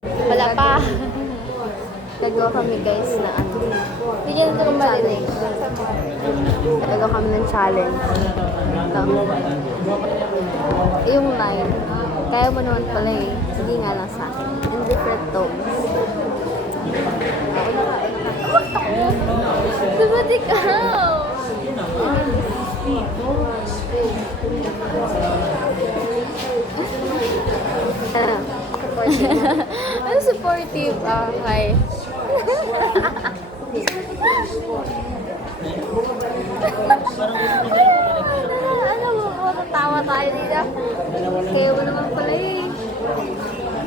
Wala pa. Nagawa kami guys na ano. Bigyan natin kung marinig. Nagawa kami ng challenge. Ito. Yung line. Kaya mo naman pala eh. Hindi nga lang sa akin. In different tones. Diba ikaw? Ano supportive? Okay. Ano mo? Matatawa tayo dito. Kaya mo naman pala eh.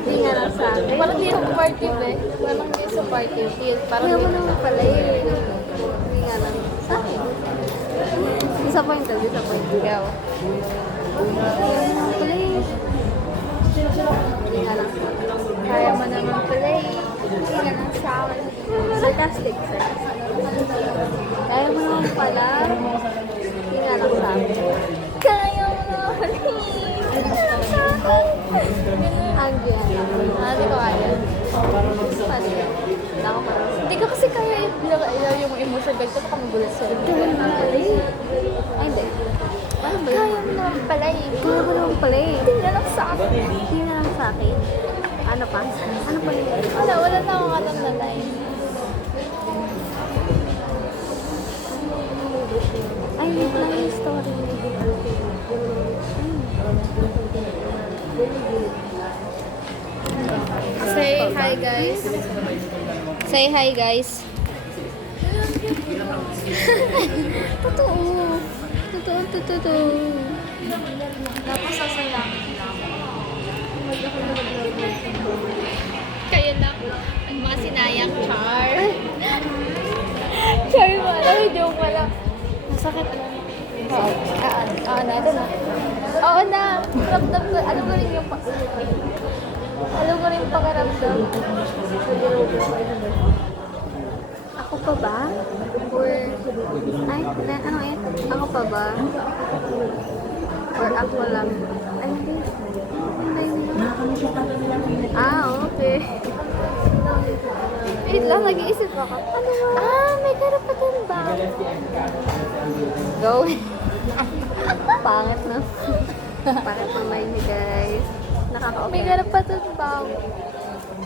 Hindi nga lang sa akin. Parang di supportive eh. Parang di supportive. Parang Kaya mo di. naman pala eh. Hindi nga lang sa akin. Disappointed. Ikaw. Kaya mo naman pala eh. Hindi nga lang sa akin. Kaya mo naman pala eh. Hindi nga lang sa akin. Sarcastic. Kaya mo naman pala. Hindi nga lang sa akin. Kaya mo naman pala eh. Hindi lang sa akin. Angry yan. Hindi ko kaya. Paano yan? Wala ko parang Hindi ko kasi kaya ilaw yung emotion. Dagdag ka magulat sa'yo. Kaya mo naman pala eh. Ay, hindi. Paano ba yun? Kaya mo naman pala eh. Kaya mo naman pala eh. Hindi na lang sa akin. Hindi na lang sa akin. Ano pa? Ano pa yun? Wala na akong alam na line. Ay, wait lang yung story. Say hi guys. Say hi guys. Totoo. Totoo. Tapos sasalangin lang. Kayo lang. Ang mga sinayang char. Char mo alam. Joke mo lang. Masakit lang. Na, ito na. Oo na. Ramdam ko. Alam ko rin yung alam ko rin yung pakiramdam. Ako pa ba? Or, ay, ano eh? Ako pa ba? Or ako lang? Ay, hindi. Okay. Wait lang, nag-iisip ako. Ano ba? May karapatan ba? Go. Pangit na. Pangit naman niyo guys. Nakaka-okay. May karapatan ba?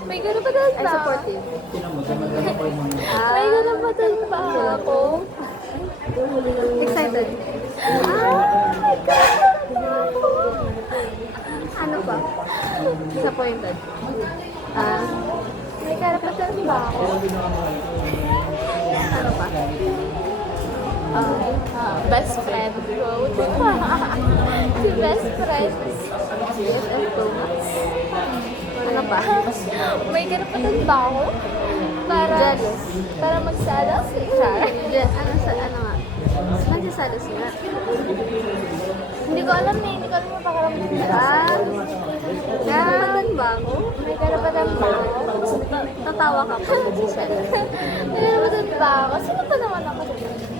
May karapatan Ay, ba? supportive. May karapatan ba ako? Excited. May karapatan ba ako? Ano ba? Disappointed. May karapatan ba ako? Ano pa? Best friend quote. Si best friend. Yes and too much. Ano pa? May karapatan ba ako? Jealous. Para magsalas? Char. Ano nga? Nagsasalas nga. Hindi ko alam eh. Hindi ko alam yung pakiramdam na Karapatan ba ako? May karapatan ba ako? Tatawa ka pa. May karapatan ba ako? Sino ba naman ako?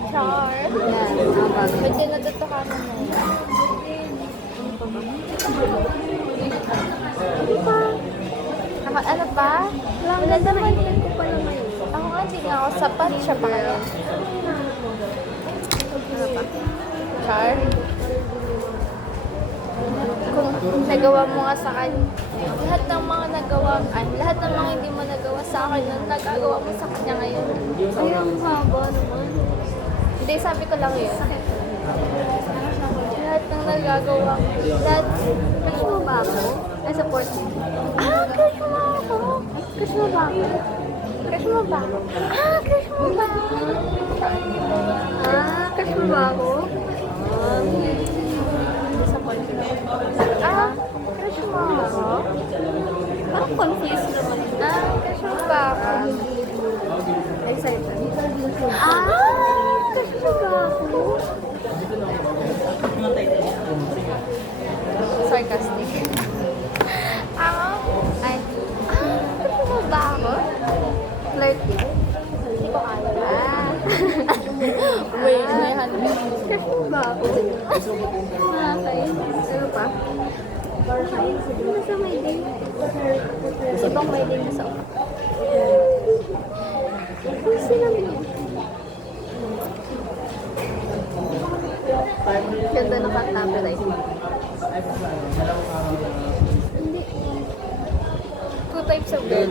Char. Yan, tama. Medyo natutukanan mo. Ano pa? Wala naman. Ko pala ngayon. Ako nga, hindi nga ako sapat. Siya pa kaya. Ano pa? Char. Kung nagawa mo nga sa akin, lahat ng mga nagawa, lahat ng mga hindi mo nagawa sa akin, nagagawa mo sa kanya ngayon. Ay, ang haba naman. Hindi, sabi ko lang yun. Lahat ng nagagawa, lahat, Crush mo ba ako? Ay, support mo. crush mo ako. Crush mo ba ako? Crush mo ba ako? Crush mo ba ako? Crush mo ba ako? Crush mo ako? Parang confused naman. Crush mo ba ako? Excited. Crush mo ba ako? Sarcastic. Ay, Crush mo ba ako? flirty. Hindi ko kaya. Wait, may handbag. Crush mo ba ako? Okay. Ano pa? Ano sa may day? Ibang may din na sa utak. Sinabi niya. Ganda ng copyright. Hindi. 2 types of girl.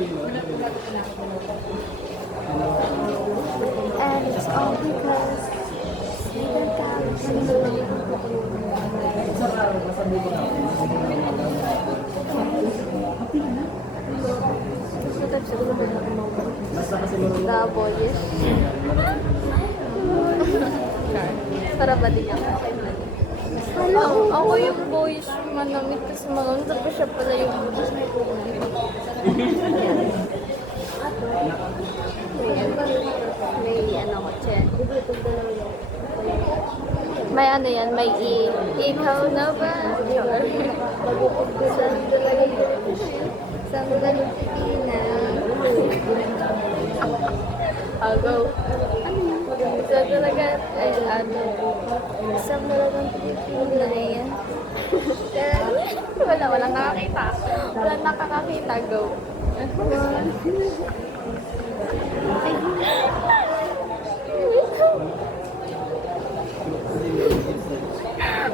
And it's all because you don't Two types of girl. The boyish. Para ba din ako? Ako yung boyish manamit kasi manamit tapos siya pala yung May ano ko, Chen. may ano yan, may ikaw na ba? Sandali Pilipina. I'll go. So talaga, ay ano, Isang malagang Pilipina yan. walang nakakita. Walang nakakakita, go.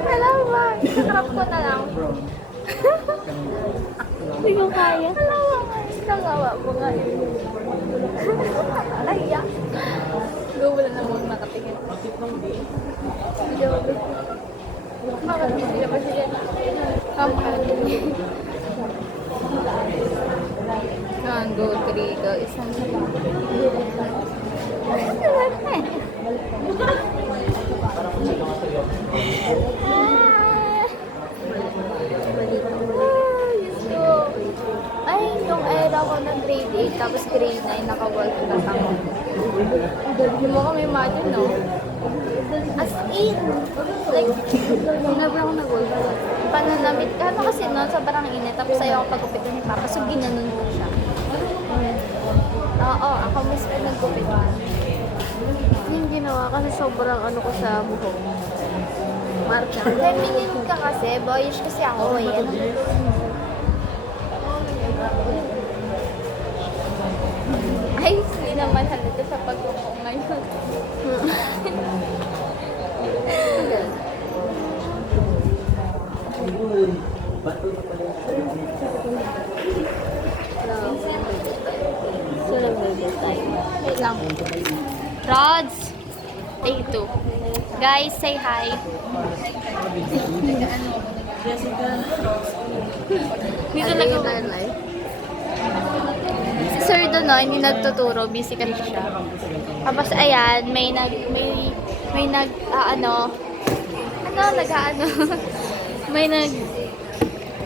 Alam mo, sakrap ko na lang. Hindi ko kaya. Alam mo, nangawa mo nga yun. Ay, yak. Go, wala namang nakatingin. Joke. Bakit hindi ba siya? Kampal. 1, 2, 3, go. Isang ay, yung era ko ng grade 8, tapos grade 9, naka-work na ako. Hindi mo kami imagine, no? As in, like, Never ako nag-work. pananamit ka. Ano kasi noon, sobrang init. Tapos ayaw ako pagkupitin ni Papa, so ginanon ko siya. Oo, ako mismo nagkupit. Yung ginawa kasi sobrang ano ko sa buhok. Marka. Feminine ka kasi, boyish kasi ako eh. Ano ay, hindi naman halata sa pagkuko ngayon. So, nag-burger tayo. Wait lang. Rods! Take 2. Guys, say hi. Dito lang Ano yung live? Si Sir doon, no, hindi nagtuturo, busy kasi siya. Tapos ayan, may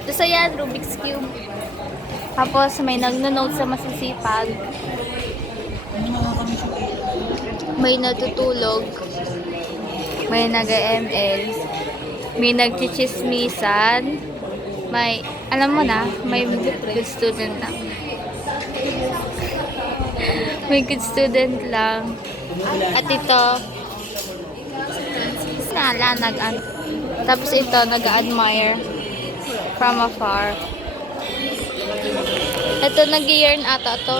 tapos ayan, Rubik's Cube. Tapos may nagno-note sa masisipag. May natutulog. May nag-ML. May nagchichismisan. May, alam mo na, may good student na. May good student lang. At ito, tapos ito, nag-admire from afar. Ito, nag-yearn ata to.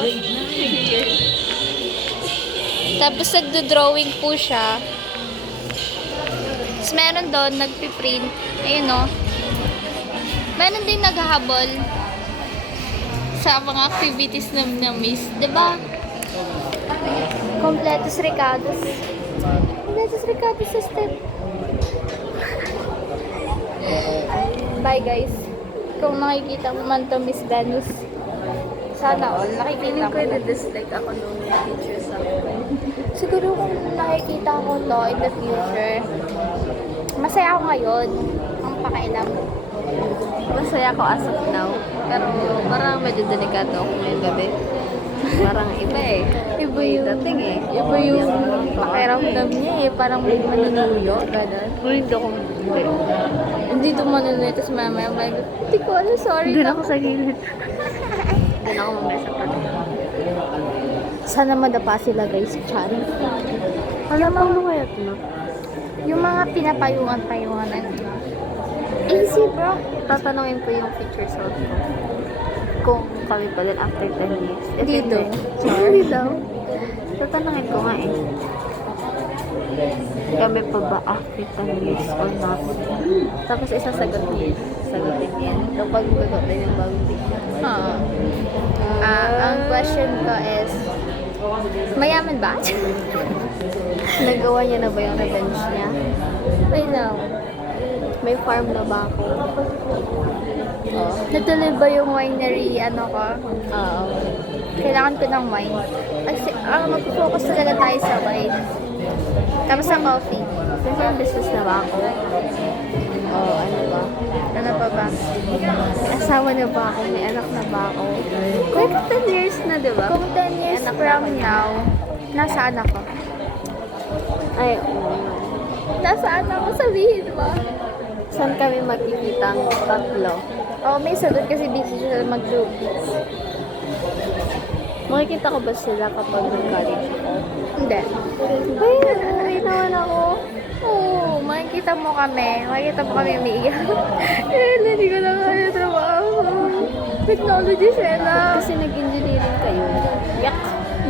Tapos, nagdo-drawing po siya. Tapos, meron doon, nagpiprint. Ayun, no. Meron din naghahabol sa mga activities na miss. Diba? Completus Ricardos. Completus Ricardos system. Bye, guys. Kung nakikita mo man to, Miss Venus. Sana all, nakikita ko. Pwede dislike ako nung picture sa akin. Siguro kung nakikita ko to in the future, masaya ako ngayon. Ang pakialam. Masaya ako as of now. Pero parang medyo delikado ako ngayong gabi. Parang iba eh. Iba yung dating eh. Iba yung pakiramdam niya eh. Parang may manunuyo. Ganun. Hindi ako Hindi ito manunuyo. Tapos mamaya may hindi ko alam. Sorry Doon na. ako sa gilid. Doon ako mamaya sa pati. Sana madapa sila guys. Chari. Alam mo ano kaya ito, no? Yung mga pinapayungan-payungan. Easy bro. Tatanungin ko yung picture sa kung kami pa din after 10 years. If Dito. Hindi daw. Tatanungin ko nga eh. Kami pa ba after 10 years or not? Tapos sagutin niya. Kapag gugutin yung bagong bigla. Ang question ko is, mayaman ba? Nagawa niya na ba yung revenge niya? I know. May farm na ba ako? Natuloy ba yung winery, ko? Oo. Kailangan ko ng wine. Kasi, mag-focus talaga tayo sa wine. Tapos sa coffee. May farm business na ba ako? Oo, ano ba? Ano pa ba? May asawa na ba ako? May anak na ba ako? Kung 10 years na, di ba? Kung 10 years Anak from na. now, nasaan ako? Ay, oo. Nasaan ako? Sabihin mo. Saan kami makikita ang tatlo? May sagot kasi busy sila mag-groupies. Makikita ko ba sila kapag nag-college ako? Hindi. Ay, uwi naman ako. Oo, makikita mo kami. Makikita mo kami umiiyak. Hindi ko na kaya trabaho. Technology sila. Kasi nag-engineering kayo. Yak!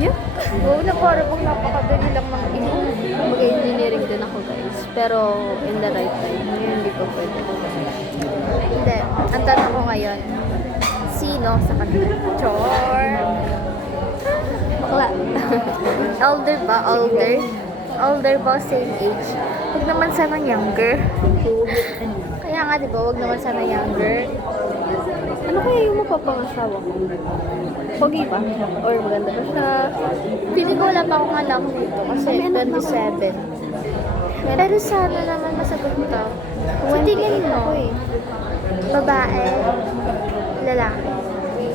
Yak! Oo, nakarapong napakadali lang ng inom. Mag-engineering din ako guys. Pero in the right time. Ngayon hindi ko pwede. Hindi. Ang tanong ko ngayon, sino sa kanila? Chor. Bakla. Older ba? Older? Older ba? Same age? Huwag naman sana younger. Kaya nga, di ba? Huwag naman sana younger. Ano kaya yung mapapangasawa ko? Pogi ba? Or maganda ba siya? Pili ko wala pa akong anak dito kasi May anak na ako. 27. Pero sana naman masagot mo to. Sa tingin mo, ako eh. babae, lalaki.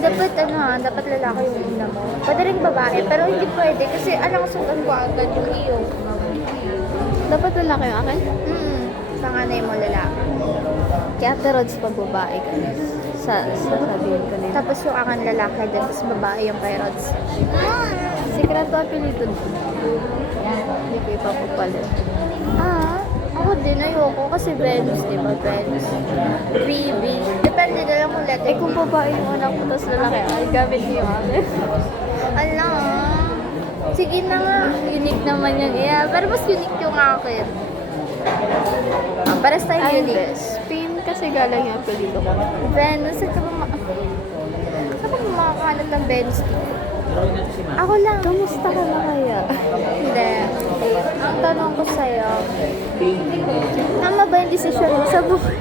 Dapat lalaki yung una mo. Pwede rin babae, pero hindi pwede kasi alang sukan ko agad yung iyo. Dapat lalaki yung akin? Panganay mo lalaki. Kaya Ate Rods pag babae guys. Sasabihin ko nila. Tapos yung akan lalaki din, tapos babae yung kay Rods. Sikreto apelido na. Hindi ko ipapapalit. Ako din ayoko kasi Venus, di ba? Venus. Bibi. Depende na lang kung letter. Eh kung babae yung anak ko tapos lalaki, ay gamit niyo yung akin. Alam. Sige na nga. Unique naman yun. Yeah, pero mas unique yung akin. Pares tayo Ay, unique. Spain kasi galang yung apelido ko. Venus, saan ka ba makakahanap ng Venus dito? Ako lang. Kamusta ka na kaya? Hindi. Ang tanong ko sa'yo, tama ba yung desisyon mo sa buhay?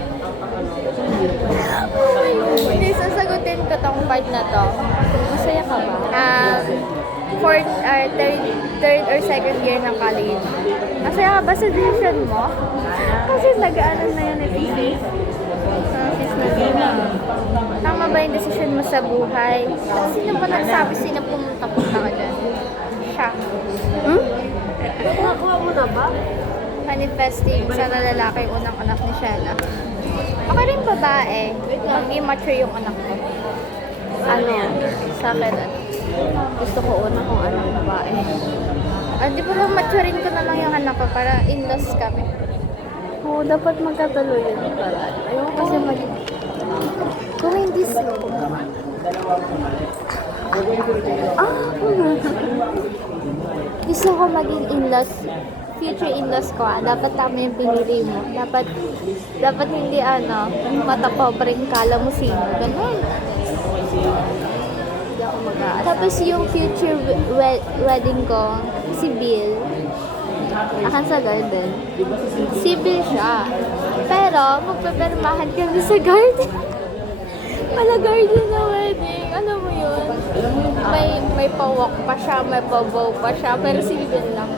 Hindi, sasagutin ko tong part na to. Masaya ka ba? Third or second year ng college. Masaya ka ba sa decision mo? Kasi nag-ano na yun eh, thesis. Thesis na yun. Tama ba yung decision mo sa buhay? Sino ba nagsabi? Sino pumunta-punta ka dyan? Siya. Nakakuha mo na ba? Manifesting sa lalaki yung unang anak ni Shella. Okay rin babae. Mag-immature yung anak mo. Ano? Sa akin, gusto ko una kong anak babae. Di ba maturin ko na lang yung anak ko para in-laws kami. Oo, dapat magkatuloy yun para. Ayoko kasi Kung hindi sila. Gusto ko maging in-laws. Future in-laws ko. Dapat tama yung pinili mo. Dapat hindi mata pobreng kala mo sino. Ganun. hindi ako mag-aasa. Tapos yung future wedding ko, si Bill. Akan sa garden. Si Bill siya. Pero, magpapermahan kami sa garden. Wala garden na wedding. Ano mo yun? May pawak pa siya, may pabaw pa siya. Pero si Bill lang.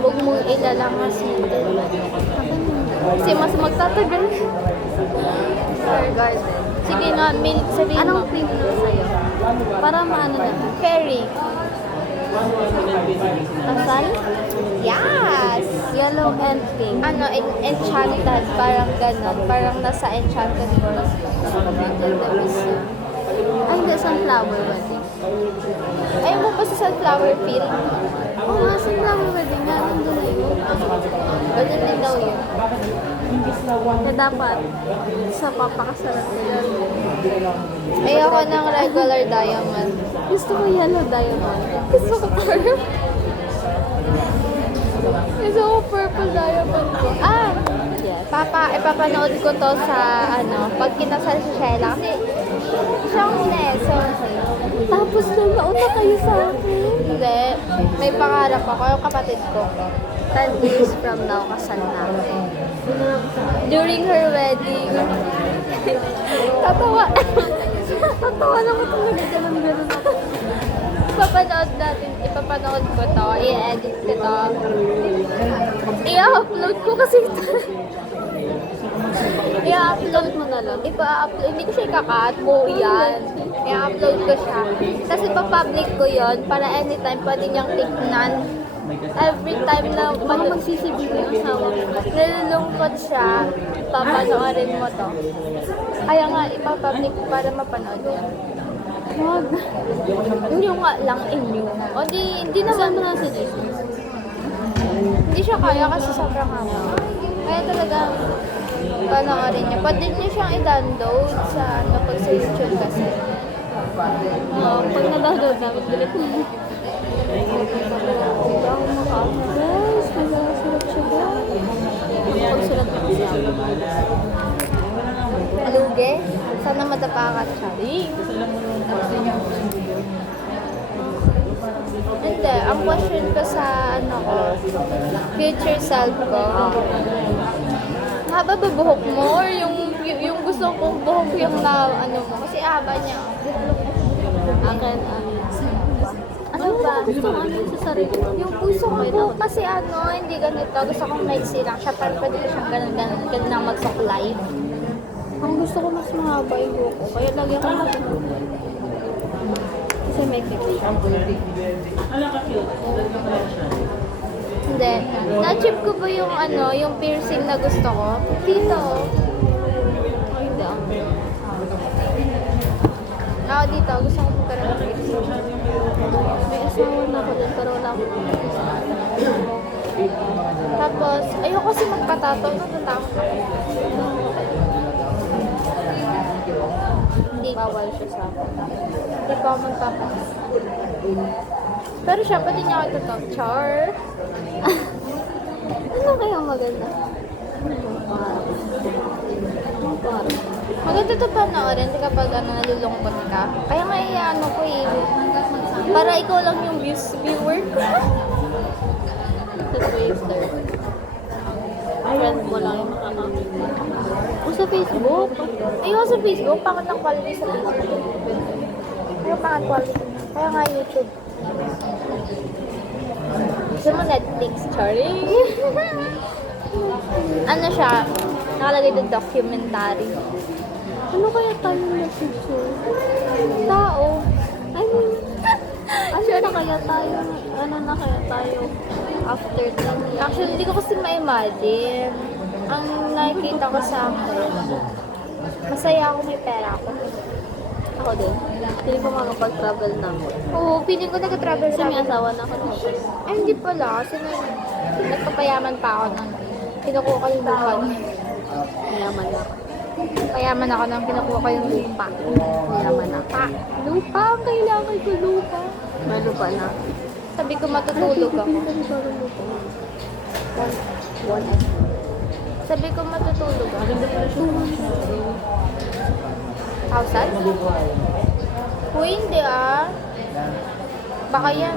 Huwag mong ilalang si Bill. Kasi mas magtatagal. Sa garden. Sige na, sabihin mo. Anong pink na sa'yo? Para maano na. Fairy. Asal? Yes! Yellow and pink. Enchanted. Parang ganon. Parang nasa Enchanted World. Ay, hindi. Sunflower wedding. Ayaw mo pa sa sunflower field? Oo nga, sunflower wedding nga. Nandun na yun. Ganun din daw yun. Na dapat sa papakasalan nila. Ayoko ng regular diamond. Gusto ko yellow diamond. Gusto ko purple. Gusto ko purple diamond ko. Ah! Yes. Ipapanood ko to sa, pag kinasal si Shella. Kasi, siyang neso. Tapos nauna kayo sa akin. Hindi. May pangarap ako. Yung kapatid ko. 10 years from now, kasal na. During her wedding. Tatawa. Tatawa lang ko talaga. Ganun ako. Ipapanood ko to. I-edit ko to. I-upload ko kasi ito. I-upload mo na lang. Ipa-upload. Hindi ko siya ikakat. Buo yan. I-upload ko siya. Tapos ipa-public ko yon para anytime pwede niyang tignan. Every time na Baka magsisibig yung asawa ko. nalulungkot siya, papanoorin mo to. Kaya nga, ipa-public ko para mapanood yan. Wag. Hindi nga lang inyo. O di naman. Saan mo na sa Disney? Hindi siya kaya kasi sobrang haba. Kaya talaga, panoorin niya. Pwede niyo siyang i-download sa pag sa YouTube kasi. Oo, pag na-download namin, delete mo. Diba ako makaano? Guys, nagasulat siya guys. Pagsulat ko siya. Aluge, sana matapakat siya. Hindi, ang question ko sa future self ko, haba ba buhok mo or yung gusto kong buhok yung mo? Kasi haba niya. Akin, ano ba? Gusto mo ano sa sarili mo? Yung puso ko kasi hindi ganito. Gusto kong maiksi lang siya, pero pwede ko siyang ganun lang magsuklay. Ang gusto ko mas mahaba yung buhok ko. Kaya lagi ako nasusunod. Kasi may clip. Hindi. Na-achieve ko ba yung piercing na gusto ko? Dito. Oh, hindi ako. Ako dito, gusto ko magkaroon ng piercing. May asawa na ako din, pero wala akong Tapos, ayoko kasi magpatato. Natatakot ako. Hindi. bawal siya sa akin. Hindi pa ako magpapatato. Pero siya, pwede niya ako ito. Char. Ano kaya maganda? Ang pangarap. Maganda ito panoorin kapag nalulungkot ka. Kaya nga ko eh. Para ikaw lang yung viewer ko. Sa Twitter. Friend mo lang yung makakakita. O sa Facebook. Ayoko sa Facebook, pangat ng quality sa Facebook. Pero pangat quality. Kaya nga YouTube. Gusto mo Netflix, Charlie? Ano siya? Nakalagay doon documentary. Ano kaya tayo na picture? Tao. I mean, ano na kaya tayo? Ano na kaya tayo? After 10 years? Actually, hindi ko kasi ma-imagine. Ang nakikita ko sa akin, masaya ako, may pera ako. Ako din. Hindi ko makapag-travel na ako. Oo, feeling ko nag-travel Kasi may asawa na ako. Ay, hindi pala. Kasi nagpapayaman pa ako ng kinukuha ko yung lupa. Mayaman na ako. Payaman ako nang kinukuha ko yung lupa. Mayaman na. Lupa? Ang kailangan ko lupa. May lupa na. Sabi ko matutulog ako. Sabi ko matutulog ako. 1,000? Uy, hindi ah. Baka yan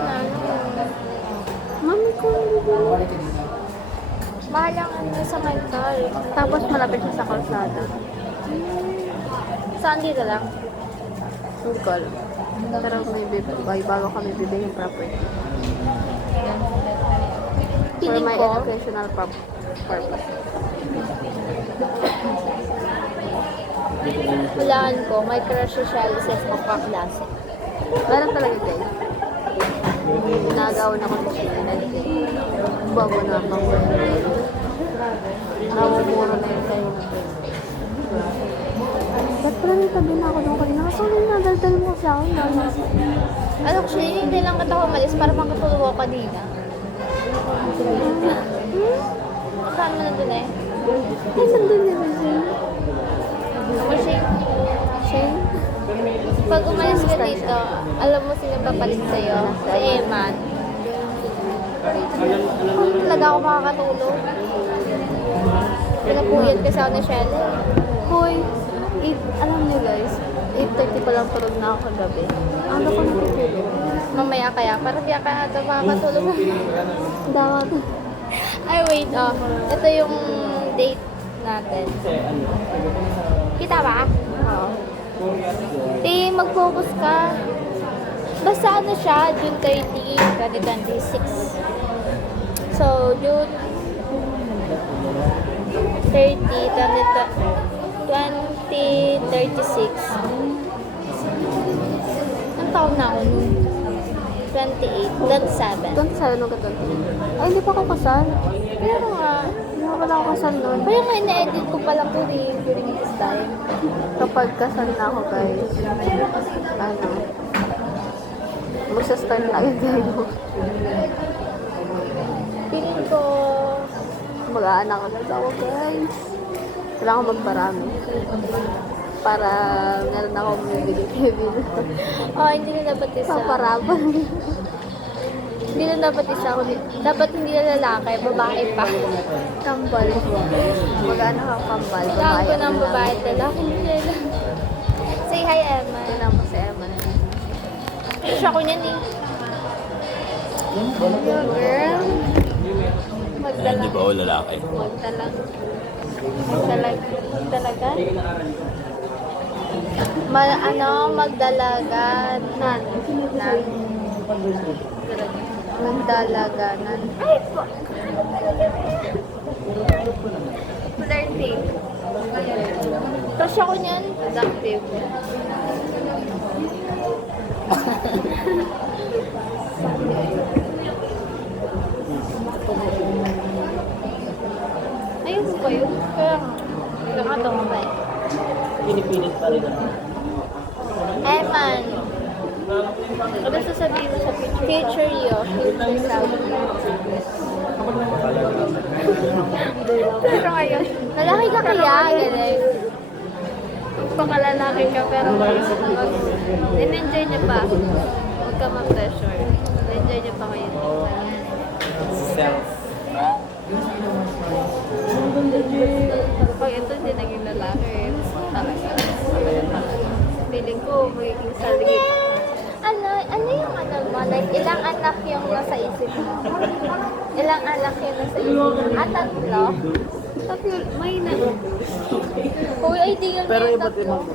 Mami ko, mahal ang sa mental. tapos malapit siya sa kalsada. Saan dito lang? Hindi ko alam. Pero may bibigay bago kami bibigay yung property. For Piling my ko, educational purpose. hulaan ko, may crush si Shelly sa kaklase. Meron talaga guys. Nagawa na ako sa Shelly. Bago na ako. Namumuro na yung kayo na kayo. Ba't pala may tabi na ako doon kanina? Kasi nung nadaldal mo sa akin, Ano ko siya, hindi lang kita umalis para makatulog ako kanina. Saan mo nandun eh? Ay, nandun na siya. Kasi, Shane? pag umalis ka dito, alam mo sino papalit sa'yo? Si Eman. Talaga ako makakatulog. Pinapuyat kasi ako ni Shelly. Hoy, alam niyo guys, 8:30 pa lang tulog na ako kagabi. Ano ko natutulog? Mamaya kaya, parang kaya ka ata makakatulog. Dawa ko. Ay, wait, oh. Ito yung date natin. Kita ba? Oo. Mag-focus ka. Basta ano siya, June 30, 2026. So, June 30, 2036. Ang taon na ako nun? 28, 27. Doon sa ano ka doon? Ay, hindi pa ako kasal. Pero nga, Hindi pa pala ako kasal noon. kaya nga ina-edit ko pa lang during this time. Kapag kasal na ako guys, ano, magsa-start na agad tayo. Feeling ko, Mag-aanak agad ako guys. Kailangan ko magparami. Para meron ako bibili kevin. hindi na dapat isa. Paparaban. Hindi na dapat isa. Dapat hindi na lalaki, babae pa. Kambal. Mag-aanak ako kambal. Kailangan ko ng ang babae at lalaki. Hindi na. Say hi, Emma. Kailangan mo si Emma. Siya ko niyan eh. Yo, girl. Magdalag. Hindi ba o lalaki? Magdalag. Magdalaga? Magdalagan. Magdalaganan. Ay, po. Flirting. Crush ako niyan. Adaptive. Ayun ko yun. Kaya nakatawa ba eh. Pinipilit pa rin ako. Eman. Ano sasabihin mo sa picture? Picture you. Future self. Pero ngayon, lalaki ka kaya, galing. Pakalalaki ka, pero in-enjoy niya pa. Huwag ka ma-pressure. In-enjoy niya pa ngayon. Self. Pag ito hindi naging lalaki, talaga. Feeling ko, magiging saligid. Ano yung ano mo? Like, ilang anak yung nasa isip mo? Ilang anak yung nasa isip mo? Tatlo? Tatlo, may na. Uy, ideal na Pero yung iba't tatlo. ibang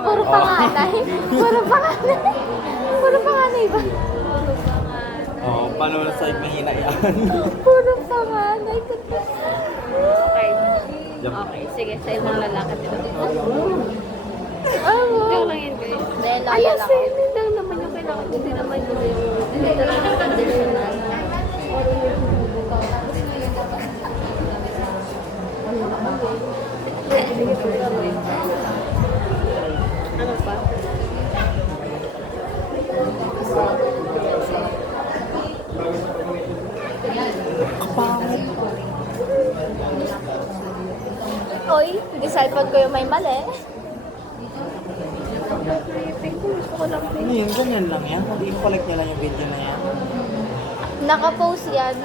Puro panganay. Puro panganay. Puro panganay ba? Oo, paano na sa'yo mahina yan? Puro panganay. Okay. Yup. Okay, sige. Sa ibang lalaki dito. Oh, Joke lang yan guys. Dahil Ay, loyal ako. hindi lang naman yung kailangan. Hindi naman yung hindi talaga conditional. Ano pa? Oy, decipher ko yung may mali. Ano yun? Ganyan lang yan? Hindi i-collect niya lang yung video na yan. Naka-post yan.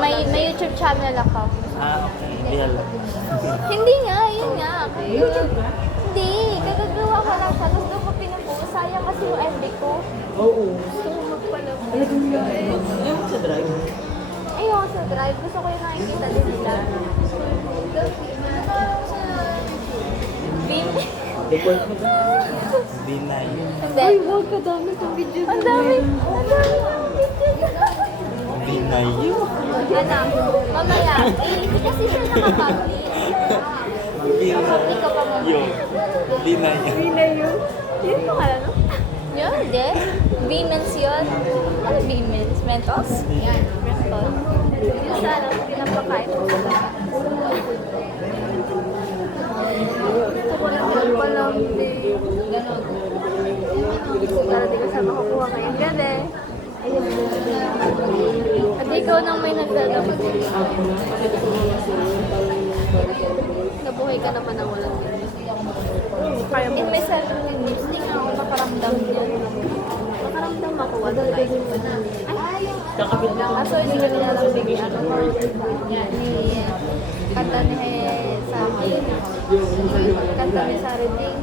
May YouTube channel ako. Okay. Hindi alam. Hindi nga, yun nga. Hindi, kagagawa ko lang siya. Tapos doon ko pinupost. Sayang kasi yung MB ko. Oo. Gusto ko magpalam. Yung sa drive. Ayoko sa drive. Gusto ko yung nakikita din nila. Default mo ba? Deny. Hindi. Ay, wag ka dami sa video. Ang dami ng video. Deny. Ano? Mamaya. Hindi kasi siya nakapublish. Nakapublish ka pa mamaya. Yun. Deny. Hindi na yun. Yun mo nga, no? Yun, hindi. B-Mens yun. Ano B-Mens? Mentos? Mentos. Yun sa ano, pinapakain mo sa bata. Gusto ko lang palang Para di ka sa makukuha ngayong gabi. At ikaw nang may nagdadabot. Nabuhay ka naman ng walang needs. Kaya mo. May sarili needs, hindi nga ako makaramdam niya. Makaramdam ako one time. Ay, Kaso hindi ka nilalang bigyan ako ni kanta ni Sami. Kanta ni Sariding.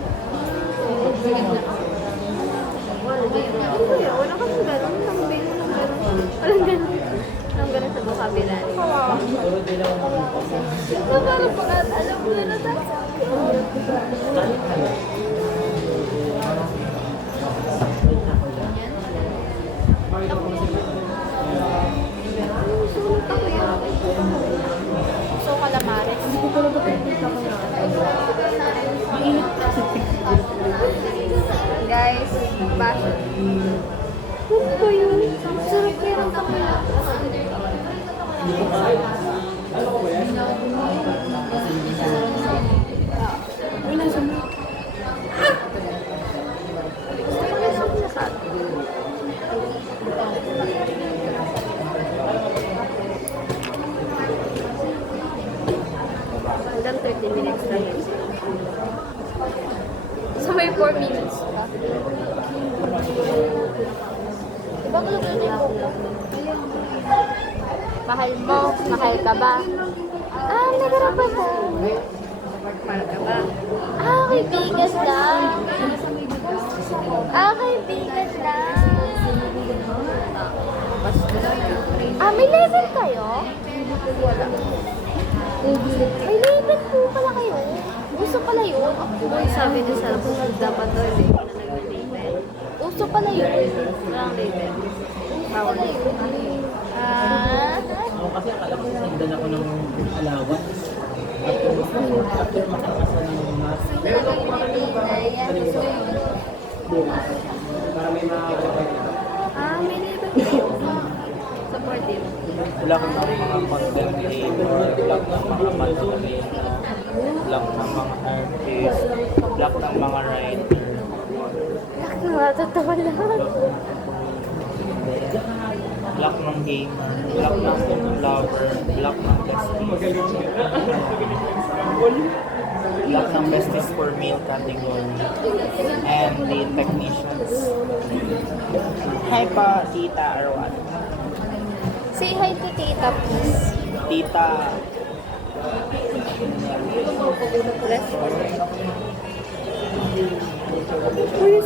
wala kang gano'n. Walang gano'n. Walang gano'n sa vocabulary. So, parang pag alam mo na natin. Sulat ako yan. So, calamares. Guys, baso. Ano ba yun? Sarap kaya ng kapila. Hanggang 30 minutes lang yun. So may 4 minutes pa. Diba ko lang yung buko? Mahal mo? Mahal ka ba? Ah, nagarapatan. Mahal ka ba? Ah, kaibigan lang. Ah, kaibigan lang. Ah, may level kayo? Wala. May level po pala kayo. Uso pala yun. Kung sabi ni Sal, dapat daw hindi ko na nag-label. Uso pala yun. Walang label. Bawal. Ah, Ako kasi akala ko sinundan ako ng alawan. After makakasa ng mas. Para may Ah, may label kayo. Supportive. block ng mga content creator, block ng mga manuskrito, block ng mga artist, block ng mga writer, natatawa lang. block ng gamer, block ng lover, block ng besties, block ng besties for male category, and the technicians. Hi pa, tita or what? Say hi to tita, please. Tita.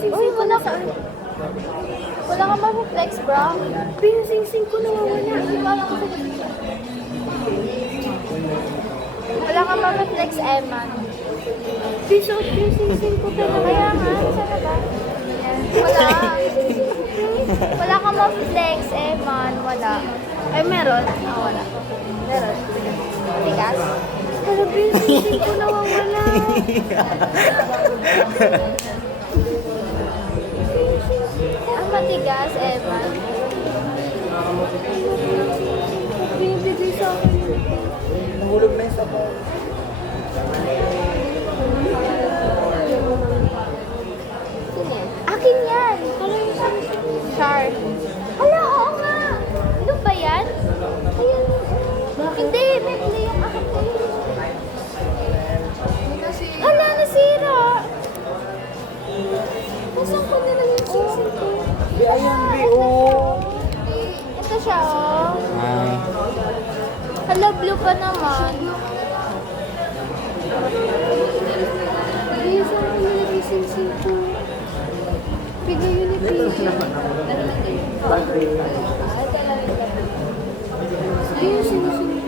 Uy, wala ka. Wala ka mag-flex, bro. Pinasingsing ko nawawala. Wala ka mag-flex, Eman. Pinasingsing ko talaga. Kaya nga, sana ba? Wala. Wala ka mag-flex, Eman. Wala. Ay, meron. Ah, wala. Meron. Tigas. Pero pinasingsing ko nawawala. Ang matigas, Eman. Binibigay sa akin. Nahulog na yung sabaw. Akin yan. Char. Hala, oo nga. Ano ba yan? Ayan. Hindi, Bentley yung akin. Hala, nasira. Nasaan ko nila yung sisig ko? Ayan, B.O. Ito siya, oh. Ay. Hala, blue pa naman. Bigay sa akin nilagay singsing ko. Bigay yun ni Piggy. Bigay yung singsing